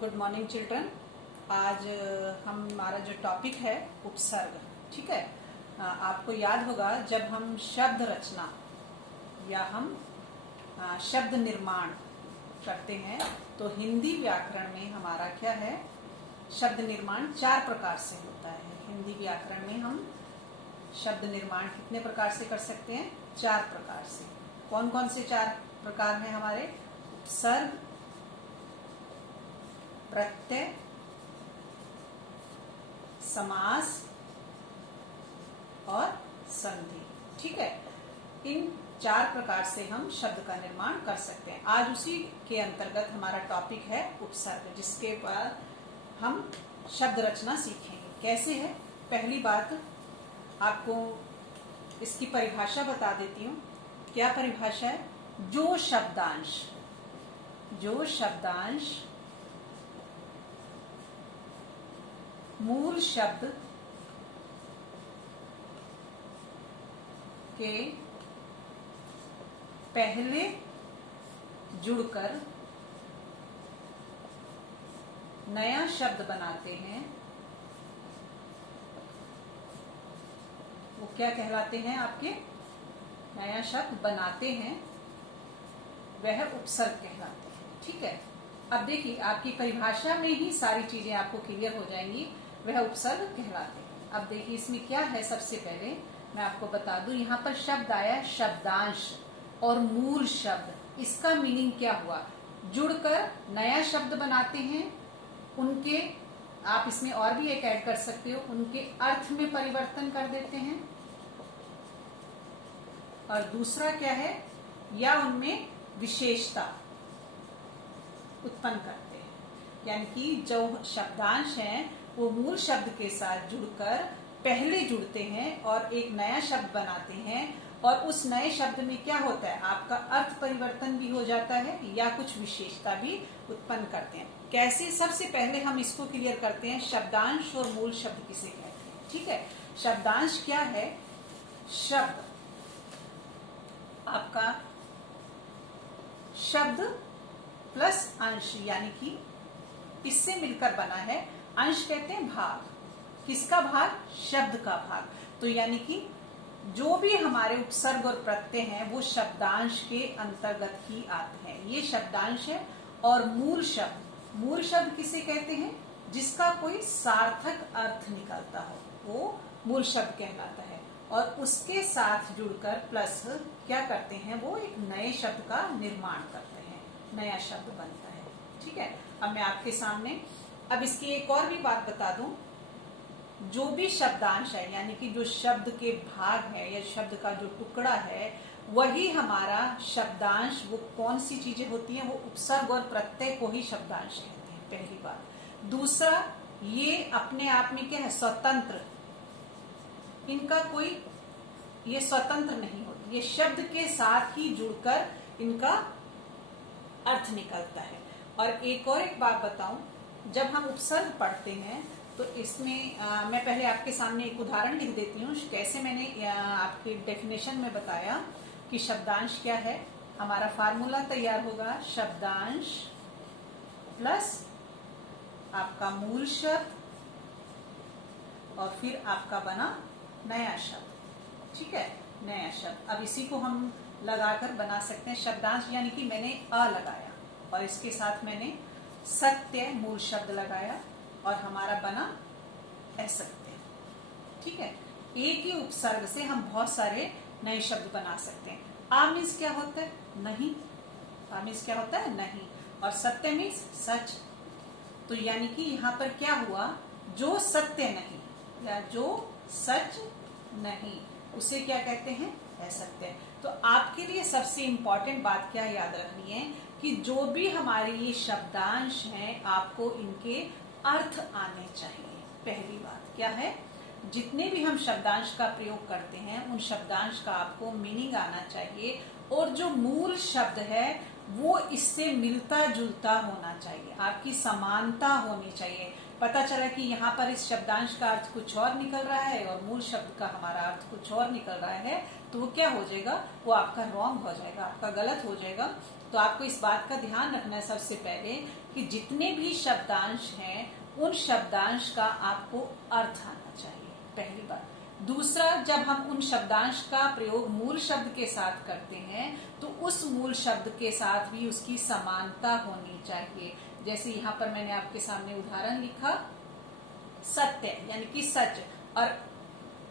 Good morning children. आज हमारा जो टॉपिक है उपसर्ग, ठीक है। आपको याद होगा जब हम शब्द रचना या हम शब्द निर्माण करते हैं तो हिंदी व्याकरण में हमारा क्या है, शब्द निर्माण 4 प्रकार से होता है। हिंदी व्याकरण में हम शब्द निर्माण कितने प्रकार से कर सकते हैं? 4 प्रकार से। कौन कौन से 4 प्रकार हैं हमारे? उपसर्ग, प्रत्यय, समास और संधि, ठीक है। इन 4 प्रकार से हम शब्द का निर्माण कर सकते हैं। आज उसी के अंतर्गत हमारा टॉपिक है उपसर्ग, जिसके बाद हम शब्द रचना सीखेंगे। कैसे है? पहली बात आपको इसकी परिभाषा बता देती हूँ। क्या परिभाषा है? जो शब्दांश मूल शब्द के पहले जुड़कर नया शब्द बनाते हैं, वो क्या कहलाते हैं? आपके नया शब्द बनाते हैं, वह उपसर्ग कहलाते हैं, ठीक है। अब देखिए, आपकी परिभाषा में ही सारी चीजें आपको क्लियर हो जाएंगी, वह उपसर्ग कहलाते हैं। अब देखिए इसमें क्या है, सबसे पहले मैं आपको बता दूं, यहाँ पर शब्द आया शब्दांश और मूल शब्द। इसका मीनिंग क्या हुआ? जुड़कर नया शब्द बनाते हैं, उनके आप इसमें और भी एक ऐड कर सकते हो, उनके अर्थ में परिवर्तन कर देते हैं। और दूसरा क्या है? या उनमें विशेषता उत्पन्न करते हैं। यानी कि जो शब्दांश हैं वो मूल शब्द के साथ जुड़कर पहले जुड़ते हैं और एक नया शब्द बनाते हैं, और उस नए शब्द में क्या होता है? आपका अर्थ परिवर्तन भी हो जाता है या कुछ विशेषता भी उत्पन्न करते हैं। कैसे? सबसे पहले हम इसको क्लियर करते हैं, शब्दांश और मूल शब्द किसे कहते हैं, ठीक है। शब्दांश क्या है? शब्द आपका शब्द प्लस अंश, यानी कि इससे मिलकर बना है। अंश कहते हैं भाग। किसका भाग? शब्द का भाग। तो यानी कि जो भी हमारे उपसर्ग और प्रत्यय हैं वो शब्दांश के अंतर्गत ही आते हैं। ये शब्दांश है। और मूल शब्द किसे कहते हैं? जिसका कोई सार्थक अर्थ निकलता हो, वो मूल शब्द कहलाता है। और उसके साथ जुड़कर प्लस क्या करते हैं? वो एक नए शब्द का निर्माण करते हैं, नया शब्द बनता है, ठीक है। अब मैं आपके सामने अब इसकी एक और भी बात बता दूं। जो भी शब्दांश है, यानी कि जो शब्द के भाग है या शब्द का जो टुकड़ा है, वही हमारा शब्दांश। वो कौन सी चीजें होती हैं? वो उपसर्ग और प्रत्यय को ही शब्दांश कहते हैं, पहली बात। दूसरा, ये अपने आप में क्या है? स्वतंत्र। इनका कोई ये स्वतंत्र नहीं होती, ये शब्द के साथ ही जुड़कर इनका अर्थ निकलता है। और एक बात बताऊं, जब हम उपसर्ग पढ़ते हैं तो इसमें मैं पहले आपके सामने एक उदाहरण लिख देती हूँ। कैसे मैंने आपके डेफिनेशन में बताया कि शब्दांश क्या है। हमारा फार्मूला तैयार होगा, शब्दांश प्लस आपका मूल शब्द और फिर आपका बना नया शब्द, ठीक है, नया शब्द। अब इसी को हम लगाकर बना सकते हैं शब्दांश, यानी कि मैंने अ लगाया और इसके साथ मैंने सत्य मूल शब्द लगाया और हमारा बना असत्य, ठीक है। एक ही उपसर्ग से हम बहुत सारे नए शब्द बना सकते हैं। आ मीन्स क्या होता है? नहीं। आ मीन्स क्या होता है? नहीं। और सत्य मीन्स सच। तो यानी कि यहाँ पर क्या हुआ? जो सत्य नहीं या जो सच नहीं, उसे क्या कहते हैं? असत्य। तो आपके लिए सबसे इंपॉर्टेंट बात क्या याद रखनी है कि जो भी हमारे ये शब्दांश हैं, आपको इनके अर्थ आने चाहिए। पहली बात क्या है? जितने भी हम शब्दांश का प्रयोग करते हैं, उन शब्दांश का आपको मीनिंग आना चाहिए, और जो मूल शब्द है वो इससे मिलता जुलता होना चाहिए, आपकी समानता होनी चाहिए। पता चला कि यहाँ पर इस शब्दांश का अर्थ कुछ और निकल रहा है और मूल शब्द का हमारा अर्थ कुछ और निकल रहा है, तो वो क्या हो जाएगा? वो आपका रॉन्ग हो जाएगा, आपका गलत हो जाएगा। तो आपको इस बात का ध्यान रखना है सबसे पहले कि जितने भी शब्दांश हैं उन शब्दांश का आपको अर्थ आना चाहिए, पहली बात। दूसरा, जब हम उन शब्दांश का प्रयोग मूल शब्द के साथ करते हैं तो उस मूल शब्द के साथ भी उसकी समानता होनी चाहिए। जैसे यहाँ पर मैंने आपके सामने उदाहरण लिखा, सत्य यानी कि सच, और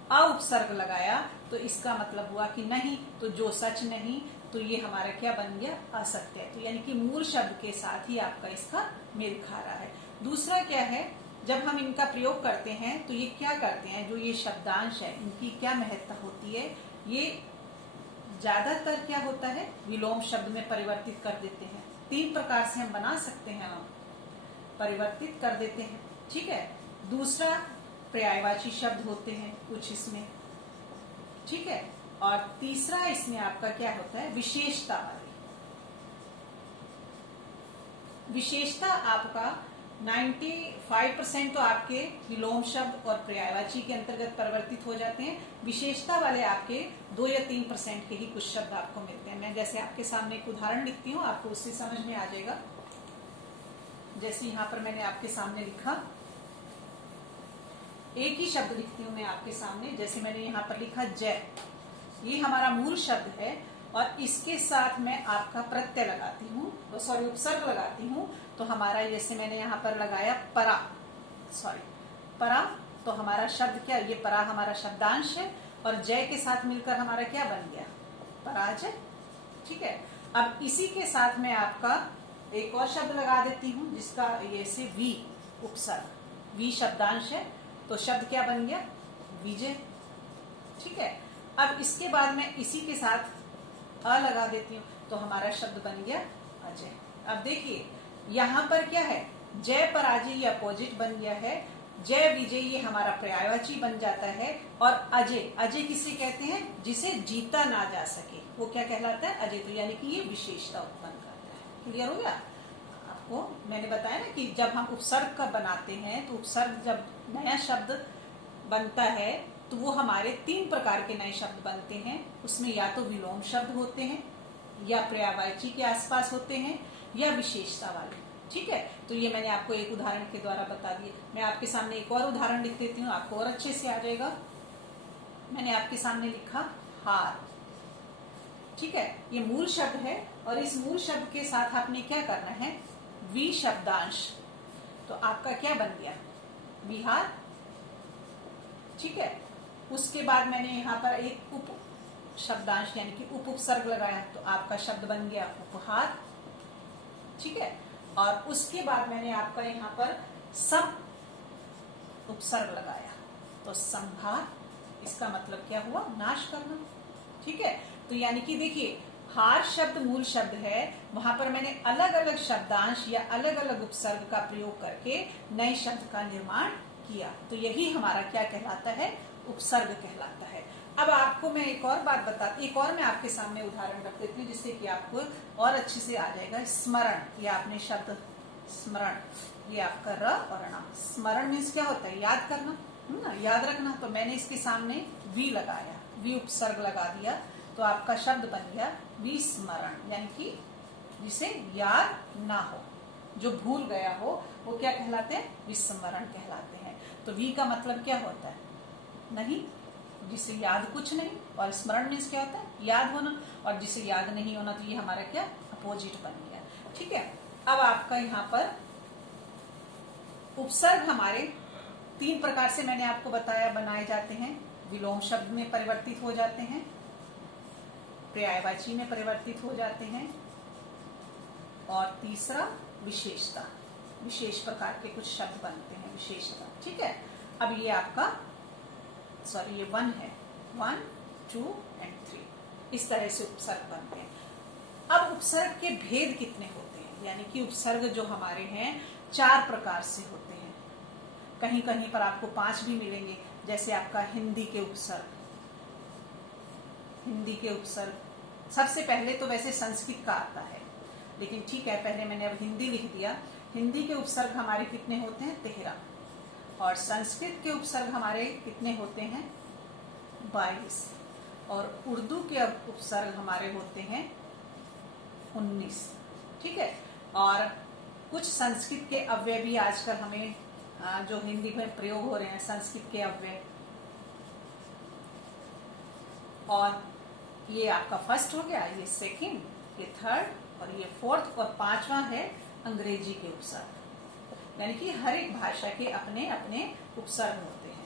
अ उपसर्ग लगाया तो इसका मतलब हुआ कि नहीं, तो जो सच नहीं, तो ये हमारा क्या बन गया, असत्य। तो यानी कि मूल शब्द के साथ ही आपका इसका मेल खा रहा है। दूसरा क्या है, जब हम इनका प्रयोग करते हैं तो ये क्या करते हैं, जो ये शब्दांश है इनकी क्या महत्ता होती है, ये ज्यादातर क्या होता है, विलोम शब्द में परिवर्तित कर देते हैं। 3 प्रकार से हम बना सकते हैं, हम परिवर्तित कर देते हैं, ठीक है। दूसरा, पर्यायवाची शब्द होते हैं कुछ इसमें, ठीक है। और तीसरा इसमें आपका क्या होता है, विशेषता वाली। विशेषता आपका 95% तो आपके विलोम शब्द और पर्यायवाची के अंतर्गत परिवर्तित हो जाते हैं। विशेषता वाले आपके 2 या 3% के ही कुछ शब्द आपको मिलते हैं। मैं जैसे आपके सामने एक उदाहरण लिखती हूँ, आपको उससे समझ में आ जाएगा। जैसे यहाँ पर मैंने आपके सामने लिखा, एक ही शब्द लिखती हूँ मैं आपके सामने। जैसे मैंने यहाँ पर लिखा जय, ये हमारा मूल शब्द है और इसके साथ मैं आपका प्रत्यय लगाती हूँ, सॉरी उपसर्ग लगाती हूँ, तो हमारा, जैसे मैंने यहाँ पर लगाया परा, परा, तो हमारा शब्द क्या, ये परा हमारा शब्दांश है और जय के साथ मिलकर हमारा क्या बन गया, पराजय, ठीक है। अब इसी के साथ मैं आपका एक और शब्द लगा देती हूँ जिसका ये से वी उपसर्ग, वी शब्दांश है, तो शब्द क्या बन गया, विजय, ठीक है। अब इसके बाद मैं इसी के साथ अ लगा देती हूँ तो हमारा शब्द बन गया अजय। अब देखिए यहाँ पर क्या है, जय पराजय ये अपोजिट बन गया है, जय विजय ये हमारा पर्यायवाची बन जाता है, और अजय, अजय किसे कहते हैं, जिसे जीता ना जा सके, वो क्या कहलाता है, अजय। तो यानी कि ये विशेषता उत्पन्न करता है। क्लियर हो गया आपको। मैंने बताया ना कि जब हम उपसर्ग का बनाते हैं तो उपसर्ग जब नया शब्द बनता है तो वो हमारे 3 प्रकार के नए शब्द बनते हैं। उसमें या तो विलोम शब्द होते हैं, या पर्यायवाची के आसपास होते हैं, या विशेषता वाले, ठीक है। तो ये मैंने आपको एक उदाहरण के द्वारा बता दिए। मैं आपके सामने एक और उदाहरण लिख देती हूँ, आपको और अच्छे से आ जाएगा। मैंने आपके सामने लिखा हार, ठीक है। ये मूल शब्द है और इस मूल शब्द के साथ आपने क्या करना है, वी शब्दांश, तो आपका क्या बन गया, विहार, ठीक है। उसके बाद मैंने यहाँ पर एक उप शब्दांश यानी कि उप उपसर्ग लगाया तो आपका शब्द बन गया उपहार, ठीक है। और उसके बाद मैंने आपका यहाँ पर सम उपसर्ग लगाया तो संभार, इसका मतलब क्या हुआ, नाश करना, ठीक है। तो यानी कि देखिए हार शब्द मूल शब्द है, वहां पर मैंने अलग अलग शब्दांश या अलग अलग उपसर्ग का प्रयोग करके नए शब्द का निर्माण किया, तो यही हमारा क्या कहलाता है, उपसर्ग कहलाता है। अब आपको मैं एक और बात एक और मैं आपके सामने उदाहरण रख देती हूँ जिससे कि आपको और अच्छे से आ जाएगा। स्मरण, ये आपने शब्द स्मरण, ये आपका र और ण, स्मरण मीन्स क्या होता है, याद करना, ना, याद रखना। तो मैंने इसके सामने वी लगाया, वी उपसर्ग लगा दिया तो आपका शब्द बन गया विस्मरण, यानी कि जिसे याद ना हो, जो भूल गया हो वो क्या कहलाते हैं, विस्मरण कहलाते हैं। तो वी का मतलब क्या होता है, नहीं, जिसे याद कुछ नहीं, और स्मरण मीन्स क्या होता है, याद होना, और जिसे याद नहीं होना, तो ये हमारा क्या अपोजिट बन गया, ठीक है। अब आपका यहाँ पर उपसर्ग हमारे 3 प्रकार से मैंने आपको बताया बनाए जाते हैं। विलोम शब्द में परिवर्तित हो जाते हैं, पर्यायवाची में परिवर्तित हो जाते हैं, और तीसरा विशेषता, विशेष प्रकार के कुछ शब्द बनते हैं, विशेषता, ठीक है। अब ये आपका ये 1 है, 1, 2 और 3, इस तरह से उपसर्ग बनते हैं। अब उपसर्ग के भेद कितने होते हैं, यानी कि उपसर्ग जो हमारे हैं 4 प्रकार से होते हैं, कहीं कहीं पर आपको 5 भी मिलेंगे। जैसे आपका हिंदी के उपसर्ग, हिंदी के उपसर्ग सबसे पहले तो वैसे संस्कृत का आता है, लेकिन ठीक है, पहले मैंने अब हिंदी लिख दिया। हिंदी के उपसर्ग हमारे कितने होते हैं, 13, और संस्कृत के उपसर्ग हमारे कितने होते हैं, 22, और उर्दू के उपसर्ग हमारे होते हैं 19, ठीक है। और कुछ संस्कृत के अव्यय भी आजकल हमें जो हिंदी में प्रयोग हो रहे हैं, संस्कृत के अव्यय। और ये आपका फर्स्ट हो गया, ये सेकंड, ये थर्ड और ये फोर्थ, और पांचवा है अंग्रेजी के उपसर्ग। यानी कि हर एक भाषा के अपने अपने उपसर्ग होते हैं।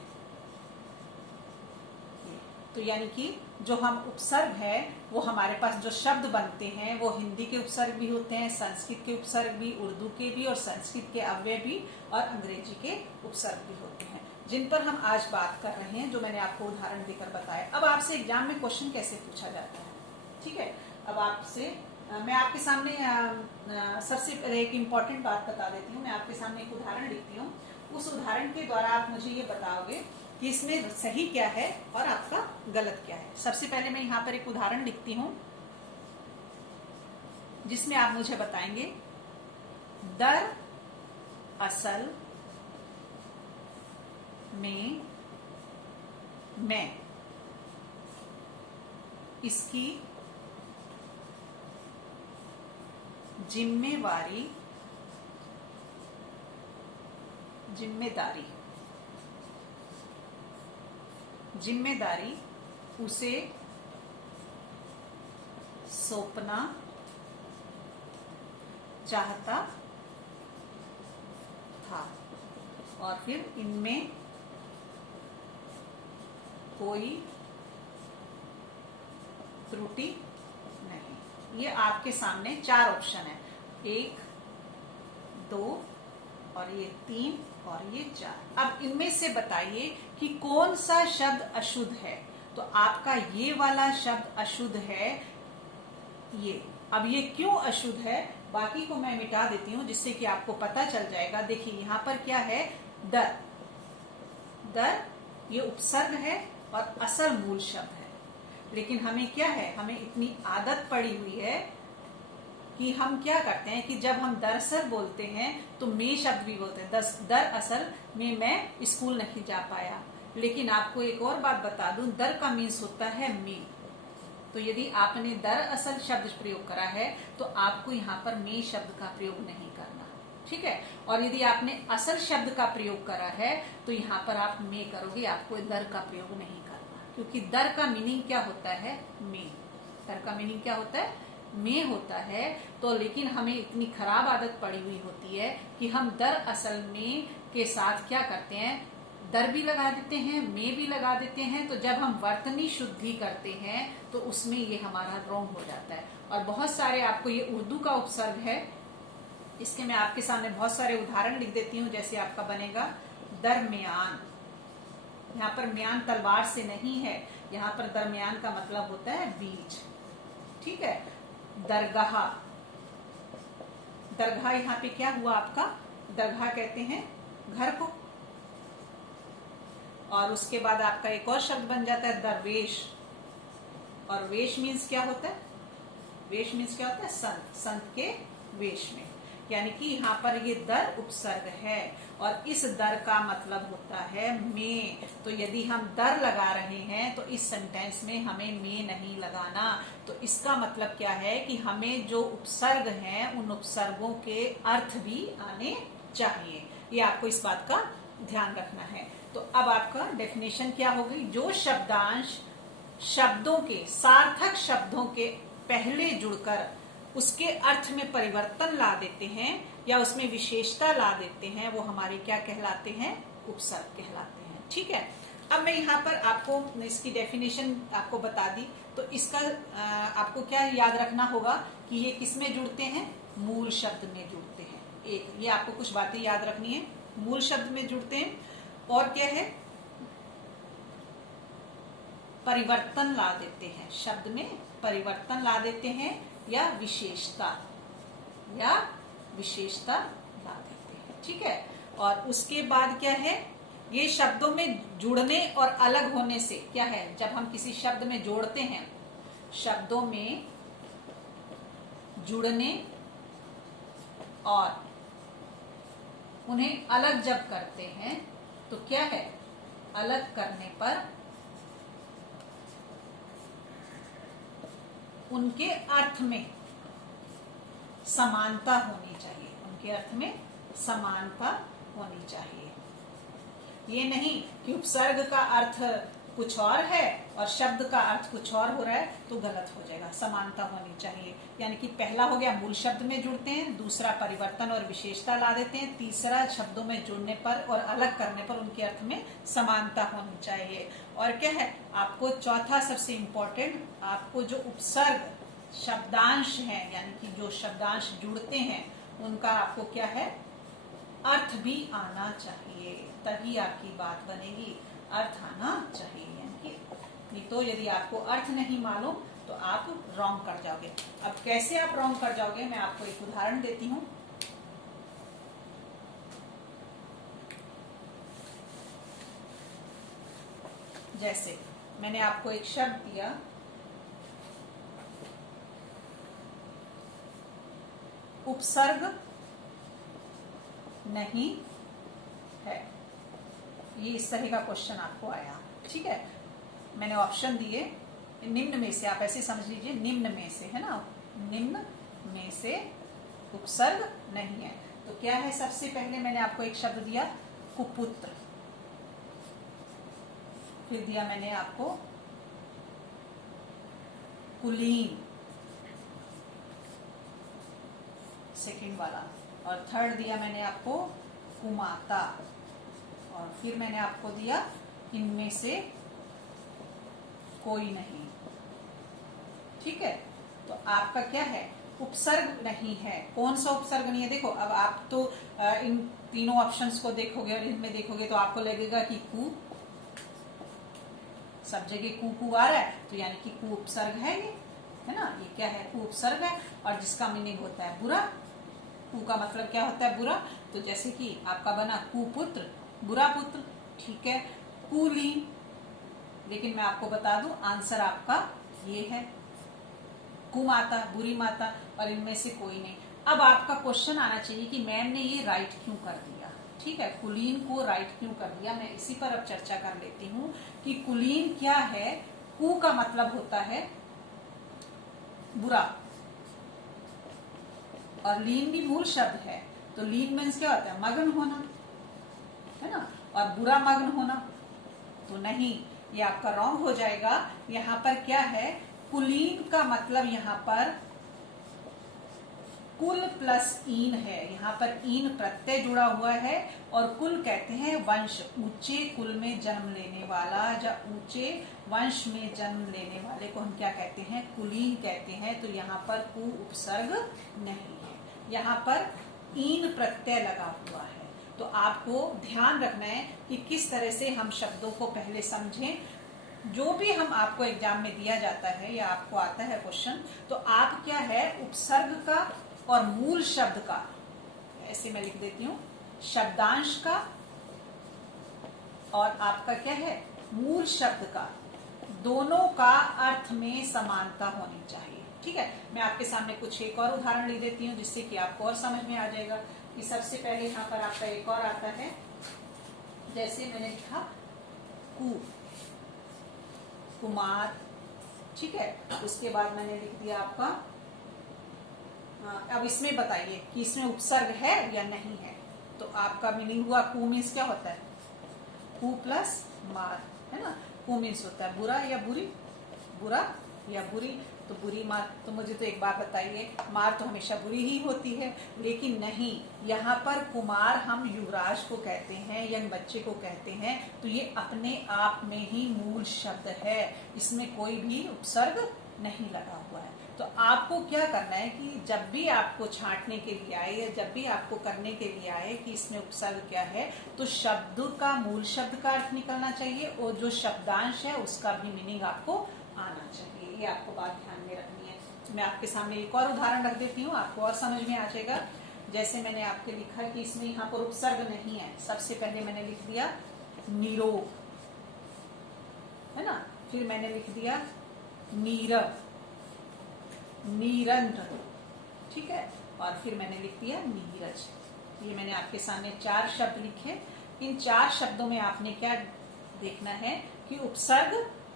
तो यानी कि जो हम उपसर्ग है वो हमारे पास जो शब्द बनते हैं वो हिंदी के उपसर्ग भी होते हैं, संस्कृत के उपसर्ग भी, उर्दू के भी, और संस्कृत के अव्यय भी, और अंग्रेजी के उपसर्ग भी होते हैं, जिन पर हम आज बात कर रहे हैं, जो मैंने आपको उदाहरण देकर बताया। अब आपसे एग्जाम में क्वेश्चन कैसे पूछा जाता है, ठीक है। अब आपसे मैं आपके सामने सबसे पहले एक इम्पॉर्टेंट बात बता देती हूँ। मैं आपके सामने एक उदाहरण लिखती हूँ, उस उदाहरण के द्वारा आप मुझे ये बताओगे कि इसमें सही क्या है और आपका गलत क्या है। सबसे पहले मैं यहाँ पर एक उदाहरण लिखती हूँ जिसमें आप मुझे बताएंगे दर असल में मैं, इसकी जिम्मेदारी उसे सौंपना चाहता था, और फिर इनमें कोई त्रुटि नहीं। ये आपके सामने चार ऑप्शन है, 1, 2 और ये 3 और ये 4। अब इनमें से बताइए कि कौन सा शब्द अशुद्ध है। तो आपका ये वाला शब्द अशुद्ध है, ये। अब ये क्यों अशुद्ध है, बाकी को मैं मिटा देती हूँ जिससे कि आपको पता चल जाएगा। देखिए यहाँ पर क्या है, दर, ये उपसर्ग है और असल मूल शब्द है। लेकिन हमें क्या है, हमें इतनी आदत पड़ी हुई है कि हम क्या करते हैं कि जब हम दरअसल बोलते हैं तो मैं शब्द भी बोलते हैं। दरअसल में मैं स्कूल नहीं जा पाया। लेकिन आपको एक और बात बता दूं, दर का मीन्स होता है मैं। तो यदि आपने दरअसल शब्द प्रयोग करा है तो आपको यहाँ पर मैं शब्द का प्रयोग नहीं करना, ठीक है। और यदि आपने असल शब्द का प्रयोग करा है तो यहाँ पर आप मैं करोगे, आपको दर का प्रयोग नहीं करना, क्योंकि दर का मीनिंग क्या होता है, मैं। दर का मीनिंग क्या होता है, में होता है। तो लेकिन हमें इतनी खराब आदत पड़ी हुई होती है कि हम दरअसल में के साथ क्या करते हैं, दर भी लगा देते हैं, में भी लगा देते हैं। तो जब हम वर्तनी शुद्धि करते हैं तो उसमें ये हमारा रॉन्ग हो जाता है। और बहुत सारे, आपको ये उर्दू का उपसर्ग है, इसके मैं आपके सामने बहुत सारे उदाहरण लिख देती हूँ। जैसे आपका बनेगा दरमियान। यहाँ पर म्यान तलवार से नहीं है, यहाँ पर दरमियान का मतलब होता है बीच, ठीक है। दरगाह, दरगाह यहाँ पे क्या हुआ आपका, दरगाह कहते हैं घर को। और उसके बाद आपका एक और शब्द बन जाता है दरवेश। और वेश मीन्स क्या होता है, वेश मीन्स क्या होता है, संत, संत के वेश में। यानी कि यहाँ पर ये दर उपसर्ग है और इस दर का मतलब होता है में। तो यदि हम दर लगा रहे हैं तो इस सेंटेंस में हमें में नहीं लगाना। तो इसका मतलब क्या है कि हमें जो उपसर्ग हैं उन उपसर्गों के अर्थ भी आने चाहिए। ये आपको इस बात का ध्यान रखना है। तो अब आपका डेफिनेशन क्या होगी, जो शब्दांश शब्दों के, सार्थक शब्दों के पहले जुड़कर उसके अर्थ में परिवर्तन ला देते हैं या उसमें विशेषता ला देते हैं, वो हमारे क्या कहलाते हैं, उपसर्ग कहलाते हैं, ठीक है। अब मैं यहाँ पर आपको इसकी डेफिनेशन आपको बता दी। तो इसका आपको क्या याद रखना होगा कि ये किसमें जुड़ते हैं, मूल शब्द में जुड़ते हैं। एक ये आपको कुछ बातें याद रखनी है, मूल शब्द में जुड़ते हैं। और क्या है, परिवर्तन ला देते हैं, शब्द में परिवर्तन ला देते हैं या विशेषता ला देते हैं, ठीक है। और उसके बाद क्या है, ये शब्दों में जुड़ने और अलग होने से क्या है, जब हम किसी शब्द में जोड़ते हैं, शब्दों में जुड़ने और उन्हें अलग जब करते हैं तो क्या है, अलग करने पर उनके अर्थ में समानता होनी चाहिए, उनके अर्थ में समानता होनी चाहिए। ये नहीं कि उपसर्ग का अर्थ कुछ और है और शब्द का अर्थ कुछ और हो रहा है तो गलत हो जाएगा। समानता होनी चाहिए, यानी कि पहला हो गया मूल शब्द में जुड़ते हैं, दूसरा परिवर्तन और विशेषता ला देते हैं, तीसरा शब्दों में जुड़ने पर और अलग करने पर उनके अर्थ में समानता होनी चाहिए। और क्या है, आपको चौथा सबसे इम्पोर्टेंट, आपको जो उपसर्ग शब्दांश है, यानी कि जो शब्दांश जुड़ते हैं उनका आपको क्या है, अर्थ भी आना चाहिए, तभी आपकी बात बनेगी। अर्थ आना चाहिए, यानी कि नहीं तो यदि आपको अर्थ नहीं मालूम तो आप रॉन्ग कर जाओगे। अब कैसे आप रॉन्ग कर जाओगे, मैं आपको एक उदाहरण देती हूं। जैसे मैंने आपको एक शब्द दिया, उपसर्ग नहीं है, ये इस तरह का क्वेश्चन आपको आया, ठीक है। मैंने ऑप्शन दिए, निम्न में से, आप ऐसे समझ लीजिए निम्न में से, है ना, निम्न में से उपसर्ग नहीं है। तो क्या है, सबसे पहले मैंने आपको एक शब्द दिया कुपुत्र, फिर दिया मैंने आपको कुलीन, सेकंड वाला, और थर्ड दिया मैंने आपको कुमाता, और फिर मैंने आपको दिया इनमें से कोई नहीं, ठीक है। तो आपका क्या है, उपसर्ग नहीं है। कौन सा उपसर्ग नहीं है, देखो अब आप तो इन तीनों ऑप्शंस को देखोगे और इनमें देखोगे तो आपको लगेगा कि कु, सब जगह कु कु आ रहा है, तो यानी कि कु उपसर्ग है ये, है ना, ये क्या है, कु उपसर्ग है, और जिसका मीनिंग होता है बुरा। कु का मतलब क्या होता है, बुरा। तो जैसे कि आपका बना कुपुत्र, बुरा पुत्र, ठीक है। कुलीन, लेकिन मैं आपको बता दूं आंसर आपका ये है, कुमाता, बुरी माता, और इनमें से कोई नहीं। अब आपका क्वेश्चन आना चाहिए कि मैम ने ये राइट क्यों कर दिया, ठीक है, कुलीन को राइट क्यों कर दिया। मैं इसी पर अब चर्चा कर लेती हूँ कि कुलीन क्या है। कु का मतलब होता है बुरा, और लीन भी मूल शब्द है, तो लीन मीन्स क्या होता है, मग्न होना, है ना, और बुरा मग्न होना, तो नहीं, ये आपका रॉन्ग हो जाएगा। यहाँ पर क्या है, कुलीन का मतलब यहाँ पर कुल प्लस ईन है, यहाँ पर ईन प्रत्यय जुड़ा हुआ है, और कुल कहते हैं वंश, ऊंचे कुल में जन्म लेने वाला, या ऊंचे वंश में जन्म लेने वाले को हम क्या कहते हैं, कुलीन कहते हैं। तो यहाँ पर कु उपसर्ग नहीं है, यहाँ पर ईन प्रत्यय लगा हुआ है। तो आपको ध्यान रखना है कि किस तरह से हम शब्दों को पहले समझें। जो भी हम आपको एग्जाम में दिया जाता है या आपको आता है क्वेश्चन, तो आप क्या है, उपसर्ग का और मूल शब्द का, ऐसे मैं लिख देती हूँ, शब्दांश का और आपका क्या है, मूल शब्द का, दोनों का अर्थ में समानता होनी चाहिए, ठीक है। मैं आपके सामने कुछ एक और उदाहरण ले देती हूँ जिससे कि आपको और समझ में आ जाएगा। कि सबसे पहले यहाँ पर आपका एक और आता है, जैसे मैंने लिखा कु, कुमार, ठीक है। उसके बाद मैंने लिख दिया आपका, अब इसमें बताइए कि इसमें उपसर्ग है या नहीं है। तो आपका मीनिंग हुआ, कु मीन्स क्या होता है, कु प्लस मार, है ना। कु मीन्स होता है बुरा या बुरी, बुरा या बुरी, तो बुरी मार। तो मुझे तो एक बात बताइए, मार तो हमेशा बुरी ही होती है, लेकिन नहीं, यहाँ पर कुमार हम युवराज को कहते हैं, यंग बच्चे को कहते हैं, तो ये अपने आप में ही मूल शब्द है, इसमें कोई भी उपसर्ग नहीं लगा हुआ है। तो आपको क्या करना है कि जब भी आपको छांटने के लिए आए या जब भी आपको करने के लिए आए कि इसमें उपसर्ग क्या है, तो शब्द का, मूल शब्द का अर्थ निकलना चाहिए, और जो शब्दांश है उसका भी मीनिंग आपको आना चाहिए। ये आपको बात ध्यान में रखनी है। तो मैं आपके सामने एक और उदाहरण रख देती हूँ, आपको और समझ में आ जाएगा। जैसे मैंने आपके लिखा कि इसमें यहाँ पर उपसर्ग नहीं है, सबसे पहले मैंने लिख दिया निरोग, है ना, फिर मैंने लिख दिया नीरव, नीरंध्र, ठीक है, और फिर मैंने लिख दिया नीरज। ये मैंने आपके सामने 4 शब्द लिखे। इन 4 शब्दों में आपने क्या देखना है कि उपसर्ग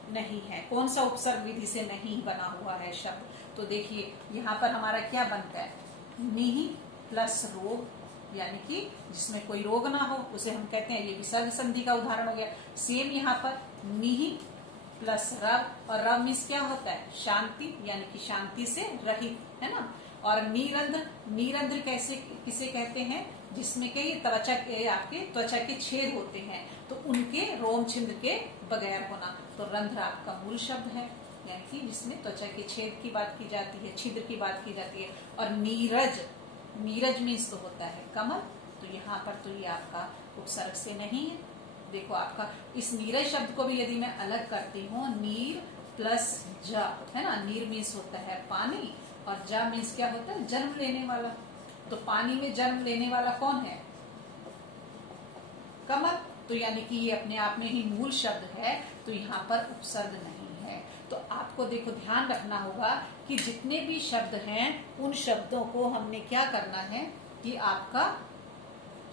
नहीं है, कौन सा उपसर्ग विधि से नहीं बना हुआ है शब्द। तो देखिए यहाँ पर हमारा क्या बनता है, नी प्लस रोग यानी कि जिसमें कोई रोग ना हो उसे हम कहते हैं, ये विसर्ग संधि का उदाहरण हो गया। सेम यहाँ पर नी प्लस रव, और रव मीन्स क्या होता है, शांति, यानी कि शांति से रहित, है ना। और नीरंध्र, नीरंध्र कैसे किसे कहते हैं, जिसमें कई त्वचा के, आपके त्वचा के छेद होते हैं, तो उनके रोम छिद्र के बगैर होना। तो रंध्र आपका मूल शब्द है, यानी कि जिसमें त्वचा के छेद की बात की जाती है, छिद्र की बात की जाती है। और नीरज, नीरज मीन्स तो होता है कमल, तो यहाँ पर तो ये आपका उपसर्ग से नहीं है। देखो आपका इस नीरज शब्द को भी यदि मैं अलग करती हूँ, नीर प्लस ज, है ना। नीर मीन्स होता है पानी, और ज मीन्स क्या होता है, जन्म लेने वाला। तो पानी में जन्म लेने वाला कौन है, कमल। तो यानी कि ये अपने आप में ही मूल शब्द है, तो यहाँ पर उपसर्ग नहीं है। तो आपको देखो ध्यान रखना होगा कि जितने भी शब्द हैं उन शब्दों को हमने क्या करना है कि आपका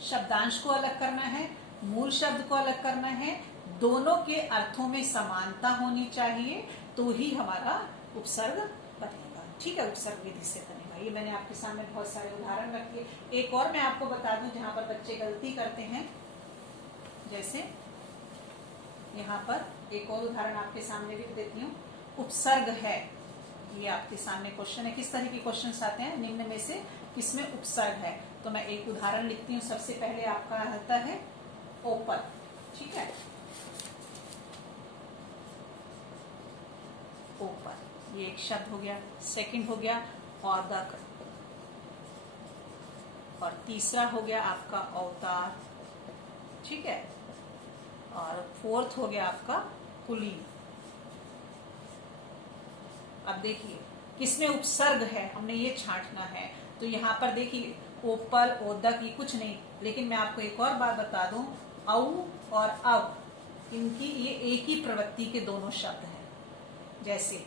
शब्दांश को अलग करना है, मूल शब्द को अलग करना है, दोनों के अर्थों में समानता होनी चाहिए, तो ही हमारा उपसर्ग बनेगा। ठीक है, उपसर्ग विधि से बनेगा। ये मैंने आपके सामने बहुत सारे उदाहरण रख दिए। एक और मैं आपको बता दूं जहां पर बच्चे गलती करते हैं, जैसे यहाँ पर एक और उदाहरण आपके सामने लिख देती हूँ। उपसर्ग है, ये आपके सामने क्वेश्चन है। किस तरह के क्वेश्चन आते हैं, निम्न में से किसमें उपसर्ग है। तो मैं एक उदाहरण लिखती हूँ। सबसे पहले आपका आता है ओपन, ठीक है, ओपन, ये एक शब्द हो गया। सेकंड हो गया औदक, और तीसरा हो गया आपका अवतार, ठीक है, और फोर्थ हो गया आपका कुलीन। अब देखिए किसमें उपसर्ग है, हमने ये छांटना है। तो यहाँ पर देखिए ओपल, ओदक, ये कुछ नहीं, लेकिन मैं आपको एक और बात बता दूं, औ और अव, इनकी ये एक ही प्रवृत्ति के दोनों शब्द हैं। जैसे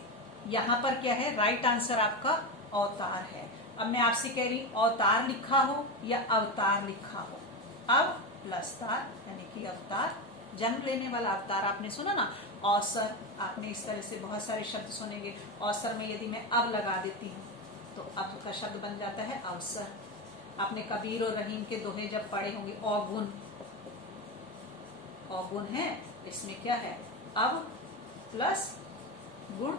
यहाँ पर क्या है, राइट आंसर आपका अवतार है। अब मैं आपसे कह रही अवतार लिखा हो या अवतार लिखा हो, अव प्लस तार यानी कि अवतार, जन्म लेने वाला अवतार। आपने सुना ना अवसर, आपने इस तरह से बहुत सारे शब्द सुनेंगे। अवसर में यदि मैं अब लगा देती हूँ तो अब का शब्द बन जाता है अवसर। आपने कबीर और रहीम के दोहे जब पढ़े होंगे, अवगुण, अवगुण है, इसमें क्या है, अब प्लस गुण।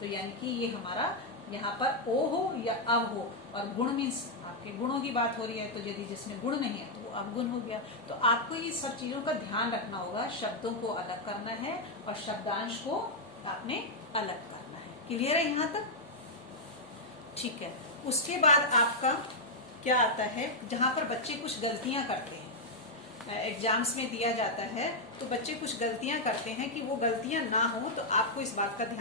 तो यानी कि ये हमारा यहाँ पर ओ हो या अब हो, और गुण मीन्स आपके गुणों की बात हो रही है, तो यदि जिसमें गुण नहीं है तो वो अवगुण हो गया। तो आपको ये सब चीजों का ध्यान रखना होगा, शब्दों को अलग करना है और शब्दांश को आपने अलग करना है। क्लियर है यहाँ तक, ठीक है। उसके बाद आपका क्या आता है, जहां पर बच्चे कुछ गलतियां करते हैं, एग्जाम्स में दिया जाता है, तो बच्चे कुछ गलतियां करते हैं कि वो गलतियां ना हो, तो आपको इस बात का ध्यान